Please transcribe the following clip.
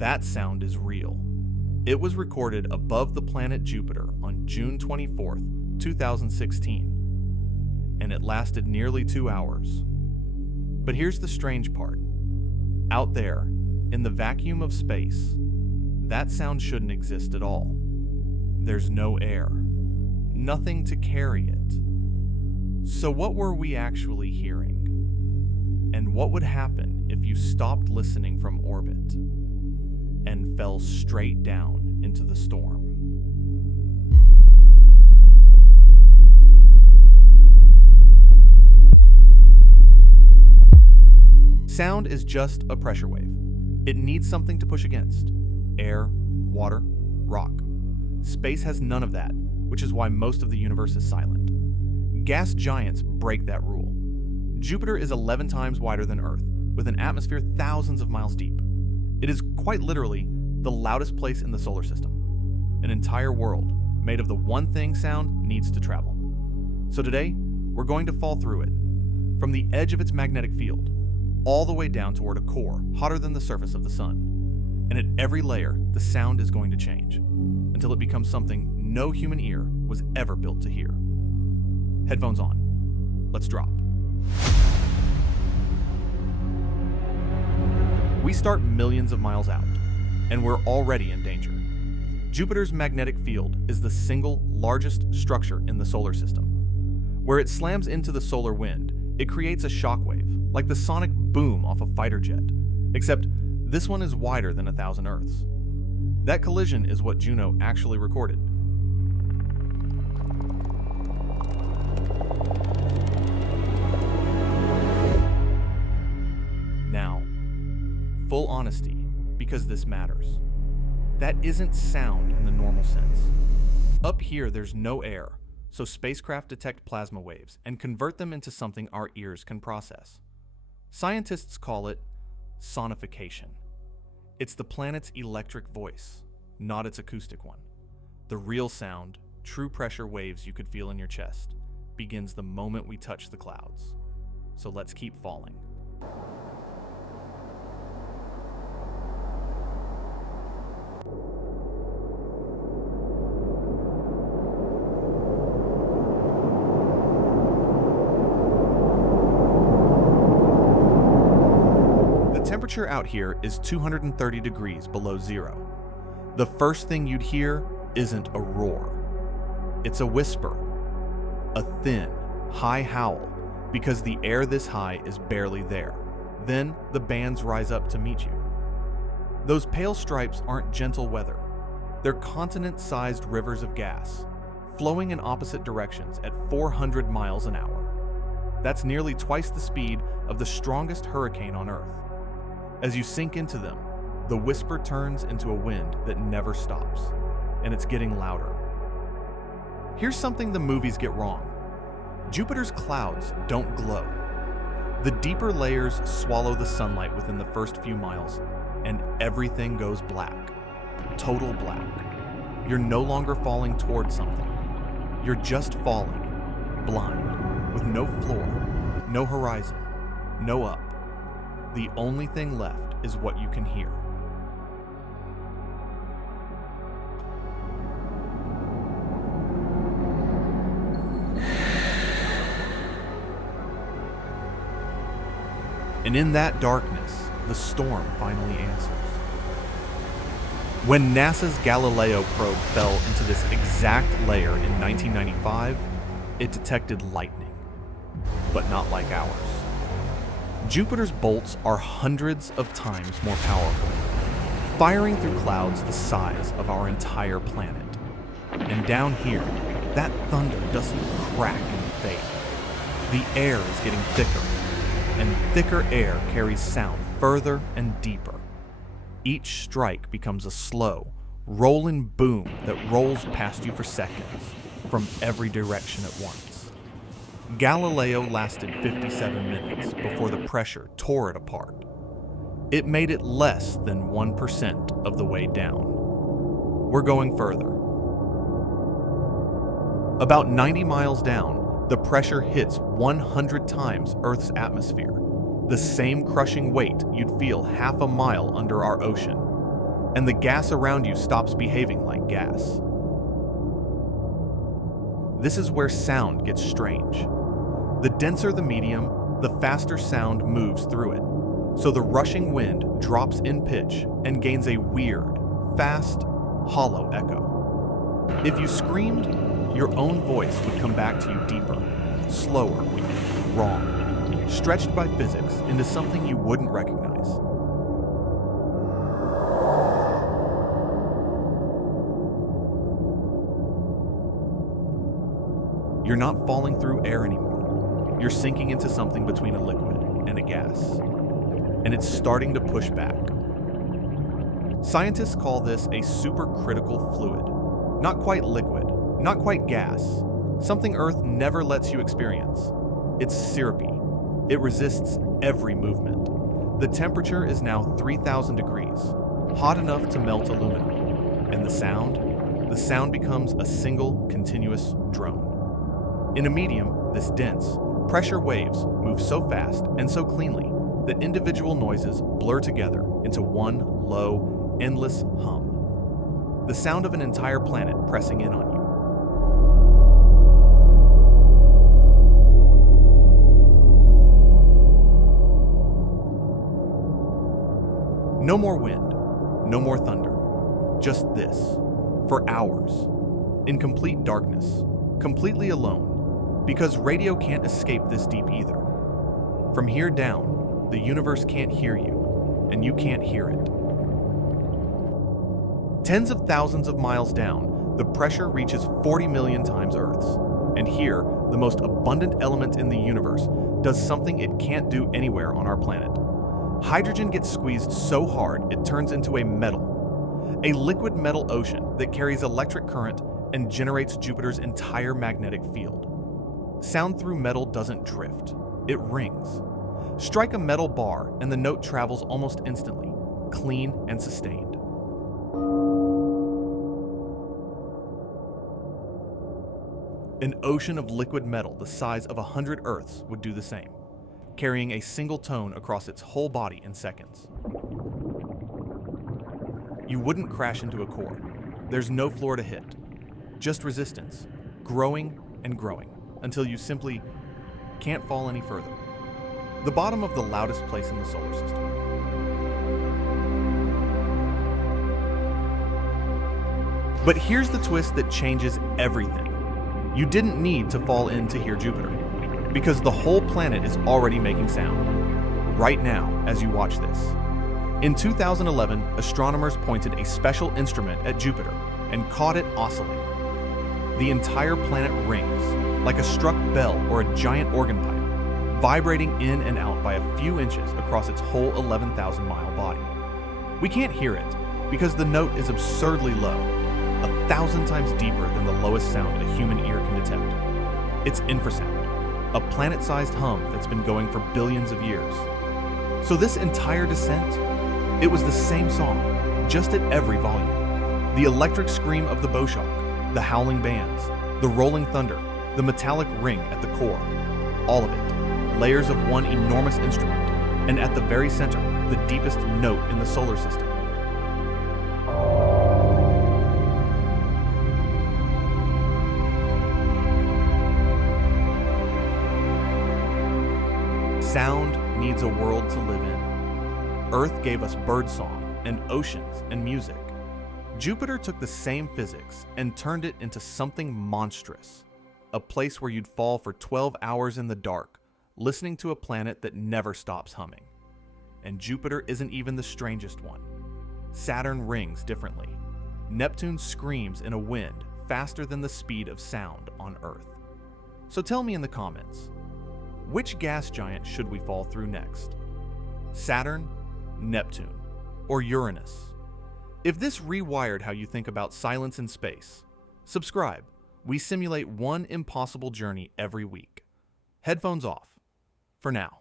That sound is real. It was recorded above the planet Jupiter on June 24th, 2016, and it lasted nearly 2 hours. But here's the strange part. Out there, in the vacuum of space, that sound shouldn't exist at all. There's no air, nothing to carry it. So what were we actually hearing? And what would happen if you stopped listening from orbit and fell straight down into the storm? Sound is just a pressure wave. It needs something to push against. Air, water, rock. Space has none of that, which is why most of the universe is silent. Gas giants break that rule. Jupiter is 11 times wider than Earth, with an atmosphere thousands of miles deep. It is quite literally the loudest place in the solar system. An entire world made of the one thing sound needs to travel. So today, we're going to fall through it, from the edge of its magnetic field, all the way down toward a core hotter than the surface of the sun. And at every layer, the sound is going to change, until it becomes something no human ear was ever built to hear. Headphones on. Let's drop. We start millions of miles out, and we're already in danger. Jupiter's magnetic field is the single largest structure in the solar system. Where it slams into the solar wind, it creates a shockwave, like the sonic boom off a fighter jet, except this one is wider than 1,000 Earths. That collision is what Juno actually recorded. Now, full honesty, because this matters. That isn't sound in the normal sense. Up here, there's no air, so spacecraft detect plasma waves and convert them into something our ears can process. Scientists call it sonification. It's the planet's electric voice, not its acoustic one. The real sound, true pressure waves you could feel in your chest, begins the moment we touch the clouds. So let's keep falling. The temperature out here is 230 degrees below zero. The first thing you'd hear isn't a roar. It's a whisper, a thin, high howl, because the air this high is barely there. Then the bands rise up to meet you. Those pale stripes aren't gentle weather. They're continent-sized rivers of gas, flowing in opposite directions at 400 miles an hour. That's nearly twice the speed of the strongest hurricane on Earth. As you sink into them, the whisper turns into a wind that never stops, and it's getting louder. Here's something the movies get wrong. Jupiter's clouds don't glow. The deeper layers swallow the sunlight within the first few miles, and everything goes black. Total black. You're no longer falling toward something. You're just falling, blind, with no floor, no horizon, no up. The only thing left is what you can hear. And in that darkness, the storm finally answers. When NASA's Galileo probe fell into this exact layer in 1995, it detected lightning, but not like ours. Jupiter's bolts are hundreds of times more powerful, firing through clouds the size of our entire planet. And down here, that thunder doesn't crack and fade. The air is getting thicker, and thicker air carries sound further and deeper. Each strike becomes a slow, rolling boom that rolls past you for seconds, from every direction at once. Galileo lasted 57 minutes before the pressure tore it apart. It made it less than 1% of the way down. We're going further. About 90 miles down, the pressure hits 100 times Earth's atmosphere, the same crushing weight you'd feel half a mile under our ocean. and the gas around you stops behaving like gas. This is where sound gets strange. The denser the medium, the faster sound moves through it, so the rushing wind drops in pitch and gains a weird, fast, hollow echo. If you screamed, your own voice would come back to you deeper, slower, wrong, stretched by physics into something you wouldn't recognize. You're not falling through air anymore. You're sinking into something between a liquid and a gas, and it's starting to push back. Scientists call this a supercritical fluid. Not quite liquid, not quite gas, something Earth never lets you experience. It's syrupy. It resists every movement. The temperature is now 3,000 degrees, hot enough to melt aluminum, and the sound becomes a single continuous drone. In a medium this dense, pressure waves move so fast and so cleanly that individual noises blur together into one low, endless hum. The sound of an entire planet pressing in on you. No more wind, no more thunder, just this, for hours, in complete darkness, completely alone. Because radio can't escape this deep either. From here down, the universe can't hear you, and you can't hear it. Tens of thousands of miles down, the pressure reaches 40 million times Earth's. And here, the most abundant element in the universe does something it can't do anywhere on our planet. Hydrogen gets squeezed so hard it turns into a metal. A liquid metal ocean that carries electric current and generates Jupiter's entire magnetic field. Sound through metal doesn't drift, it rings. Strike a metal bar and the note travels almost instantly, clean and sustained. An ocean of liquid metal the size of 100 Earths would do the same, carrying a single tone across its whole body in seconds. You wouldn't crash into a core. There's no floor to hit, just resistance, growing and growing, until you simply can't fall any further. The bottom of the loudest place in the solar system. But here's the twist that changes everything. You didn't need to fall in to hear Jupiter, because the whole planet is already making sound, right now as you watch this. In 2011, astronomers pointed a special instrument at Jupiter and caught it oscillating. The entire planet rings, like a struck bell or a giant organ pipe, vibrating in and out by a few inches across its whole 11,000-mile body. We can't hear it because the note is absurdly low, 1,000 times deeper than the lowest sound a human ear can detect. It's infrasound, a planet-sized hum that's been going for billions of years. So this entire descent, it was the same song, just at every volume. The electric scream of the bowshock, the howling bands, the rolling thunder, the metallic ring at the core, all of it, layers of one enormous instrument, and at the very center, the deepest note in the solar system. Sound needs a world to live in. Earth gave us birdsong and oceans and music. Jupiter took the same physics and turned it into something monstrous. A place where you'd fall for 12 hours in the dark, listening to a planet that never stops humming. And Jupiter isn't even the strangest one. Saturn rings differently. Neptune screams in a wind faster than the speed of sound on Earth. So tell me in the comments, which gas giant should we fall through next? Saturn, Neptune, or Uranus? If this rewired how you think about silence in space, subscribe. We simulate one impossible journey every week. Headphones off, for now.